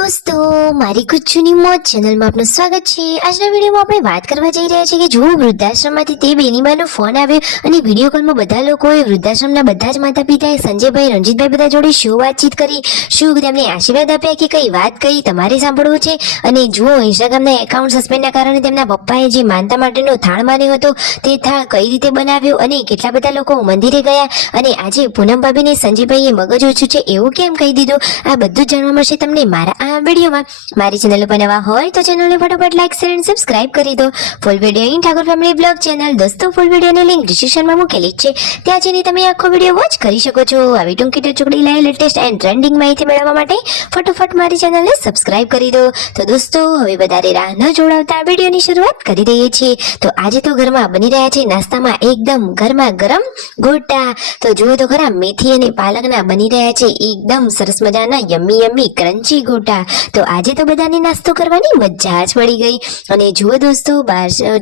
દોસ્તો, મારી ગુચ્છુની મોજ ચેનલમાં આપનું સ્વાગત છે। આજના વિડીયોમાં આપણે વાત કરવા જઈ રહ્યા છીએ કે જો વૃદ્ધાશ્રમમાંથી તે બેનીબાનો ફોન આવ્યો અને વિડીયો કોલમાં બધા લોકોએ વૃદ્ધાશ્રમના બધા જ માતા પિતાએ સંજયભાઈ રણજીતભાઈ બધા જોડે શું વાતચીત કરી, શું તેમને આશીર્વાદ આપ્યા કે કઈ વાત કહી તમારે સાંભળવું છે। અને જો ઇન્સ્ટાગ્રામના એકાઉન્ટ સસ્પેન્ડના કારણે તેમના પપ્પાએ જે માનતા માટેનો થાળ માન્યો હતો તે થાળ કઈ રીતે બનાવ્યો અને કેટલા બધા લોકો મંદિરે ગયા અને આજે પૂનમ ભાભીને સંજયભાઈએ મગજ ઓછું છે એવું કેમ કહી દીધું, આ બધું જાણવા મળશે તમને મારા આ વિડીયોમાં। મારી ચેનલ પર નવા હોય તો ચેનલને ફટાફટ લાઈક શેર અને સબસ્ક્રાઇબ કરી દો। Full video in Thakor family blog channel દોસ્તો, ફૂલ વિડીયોની લિંક ડિસ્ક્રિપ્શનમાં મૂકેલી છે, ત્યાં જઈને તમે આખો વિડીયો વોચ કરી શકો છો। આવી ટૂંકી ટચુકડી લાઈવ લેટેસ્ટ એન્ડ ટ્રેન્ડિંગ માહિતી મેળવવા માટે ફટાફટ મારી ચેનલને સબસ્ક્રાઇબ કરી દો। તો દોસ્તો, હવે વધારે રાહ ન જોડાવતા વિડીયોની શરૂઆત કરી દઈએ છીએ। તો આજે તો ઘરમાં બની રહ્યા છે નાસ્તામાં એકદમ ગરમા ગરમ ગોટા। તો જુઓ તો ખરા, મેથી અને પાલકના બની રહ્યા છે એકદમ સરસ મજાના યમ્મી યમ્મી ક્રન્ચી ગોટા। તો આજે તો બધાને નાસ્તો કરવાની મજા જ પડી ગઈ। અને જુઓ દોસ્તો,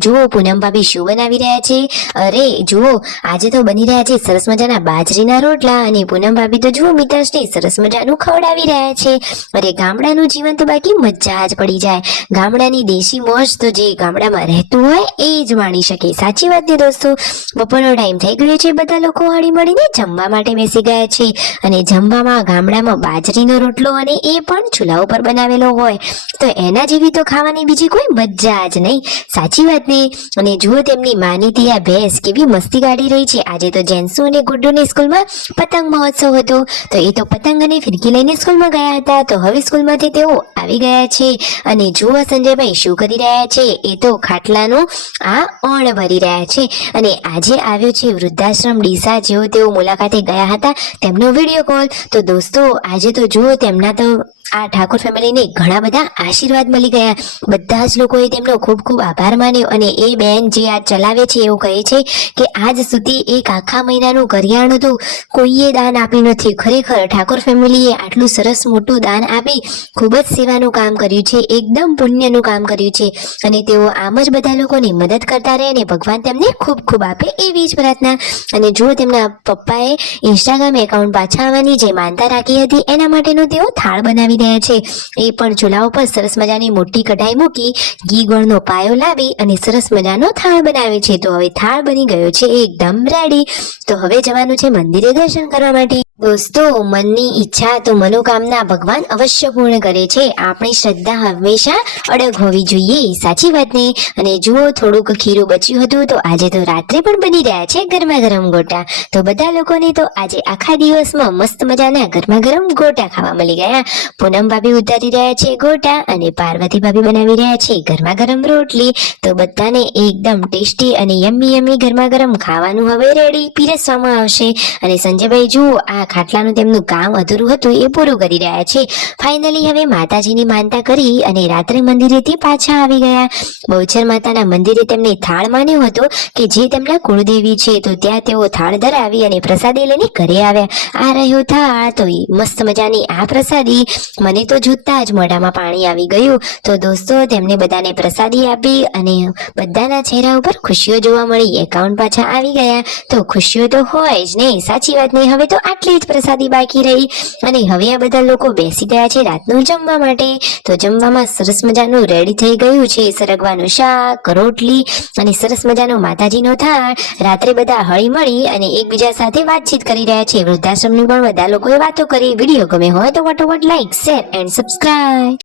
જુઓ પૂનમ ભાભી શું બનાવી રહ્યા છે। અરે જુઓ, આજે તો બની રહ્યા છે સરસ મજાના બાજરીના રોટલા અને પૂનમ ભાભી તો જુઓ મિત્રને સરસ મજાનું ખવડાવી રહ્યા છે। અરે ગામડાનું જીવન તો બાકી મજા જ પડી જાય। ગામડાની દેશી મોજ તો જે ગામડામાં રહેતું હોય એ જ માણી શકે। સાચી વાત ને દોસ્તો, બપોરનો ટાઈમ થઈ ગયો છે, બધા લોકો હળી મળીને જમવા માટે બેસી ગયા છે। અને જમવામાં ગામડામાં બાજરીનો રોટલો અને એ પણ ચૂલા ઉપર બનાવેલો હોય તો એના જેવી તો ખાવાની બીજી કોઈ મજા જ નહીં। સાચી વાત ને। અને જુઓ તેમની માનીતી આ ભેંસ કેવી મસ્તી કાઢી રહી છે। આજે તો જેન્સુ અને ગુડ્ડુની સ્કૂલમાં પતંગ મહોત્સવ હતો તો એ તો પતંગ અને ફિરકી લઈને સ્કૂલમાં ગયા હતા, તો હવે સ્કૂલમાંથી તેઓ આવી ગયા છે। અને જુઓ સંજયભાઈ શું કરી રહ્યા છે, એ તો ખાટલાનું આ ઓણ ભરી રહ્યા છે। અને આજે આવ્યો છે વૃદ્ધાશ્રમ ડીસા, જેઓ તેઓ મુલાકાતે ગયા હતા તેમનો વિડીયો કોલ। તો દોસ્તો આજે તો જુઓ તેમના તો આ ઠાકોર ફેમિલીને ઘણા બધા આશીર્વાદ મળી ગયા। બધા જ લોકોએ તેમનો ખૂબ ખૂબ આભાર માન્યો। અને એ બેન જે આ ચલાવે છે એવું કહે છે કે આજ સુધી એક આખા મહિનાનું કરિયાણું તો કોઈએ દાન આપ્યું નથી। ખરેખર ઠાકોર ફેમિલીએ આટલું સરસ મોટું દાન આપી ખૂબ જ સેવાનું કામ કર્યું છે, એકદમ પુણ્યનું કામ કર્યું છે। અને તેઓ આમ જ બધા લોકોની મદદ કરતા રહે અને ભગવાન તેમને ખૂબ ખૂબ આપે એવી જ પ્રાર્થના। અને જો તેમના પપ્પાએ ઇન્સ્ટાગ્રામ એકાઉન્ટ પાછા આવવાની જે માનતા રાખી હતી એના માટેનો તેઓ થાળ બનાવી રહ્યા છે। એ પણ ચૂલા ઉપર સરસ મજાની મોટી કઢાઈ મૂકી ઘી ગોળનો પાયો લાવી અને સરસ મજાનો થાળ બનાવે છે। તો હવે થાળ બની ગયો છે એકદમ રેડી। તો હવે જવાનું છે મંદિરે દર્શન કરવા માટે। દોસ્તો, મનની ઈચ્છા તો મનોકામના ભગવાન અવશ્ય પૂર્ણ કરે છે। આપણી શ્રદ્ધા હંમેશા અડગ હોવી જોઈએ। સાચી વાત ને। અને જુઓ થોડુંક ખીરું બચ્યું હતું તો આજે તો રાત્રે પણ બની રહ્યા છે ગરમા ગરમ ગોટા। તો બધા લોકોને તો આજે આખા દિવસમાં મસ્ત મજાના ગરમા ગરમ ગોટા ખાવા મળી ગયા। પૂનમ ભાભી ઉતારી રહ્યા છે ગોટા અને પાર્વતી ભાભી બનાવી રહ્યા છે ગરમા ગરમ રોટલી। તો બધાને એકદમ ટેસ્ટી અને યમ્મી યમ્મી ગરમા ગરમ ખાવાનું હવે રેડી પીરસવામાં આવશે। અને સંજયભાઈ જુઓ આ ખાટલાનું તેમનું કામ અધૂરું હતું એ પૂરું કરી રહ્યા છે। ફાઇનલી હવે માતાજીની માનતા કરી અને રાત્રે મંદિરેથી પાછા આવી ગયા। બહુચર માતાના મંદિરે તેમને થાળ માન્યો હતો કે જે તેમના કુળદેવી છે, તો ત્યાં તેઓ થાળ ધરાવી અને પ્રસાદી લઈને ઘરે આવ્યા। આ રહ્યો થાળ, તો મસ્ત મજાની આ પ્રસાદી મને તો જોતા જ મોઢામાં પાણી આવી ગયું। તો દોસ્તો, તેમને બધાને પ્રસાદી આપી અને બધાના ચહેરા ઉપર ખુશીઓ જોવા મળી। એકાઉન્ટ પાછા આવી ગયા તો ખુશીઓ તો હોય જ નહીં। સાચી વાત નહીં। હવે તો આટલી જ પ્રસાદી બાકી રહી અને હવે આ બધા લોકો બેસી ગયા છે રાતનું જમવા માટે। તો જમવામાં સરસ મજાનું રેડી થઈ ગયું છે સરગવાનું શાક, રોટલી અને સરસ મજાનો માતાજીનો થાળ। રાત્રે બધા હળી મળી અને એકબીજા સાથે વાતચીત કરી રહ્યા છે। વૃદ્ધાશ્રમની પણ બધા લોકોએ વાતો કરી। વિડીયો ગમે હોય તો ફટાફટ લાઈક શેર એન્ડ સબસ્ક્રાઇબ।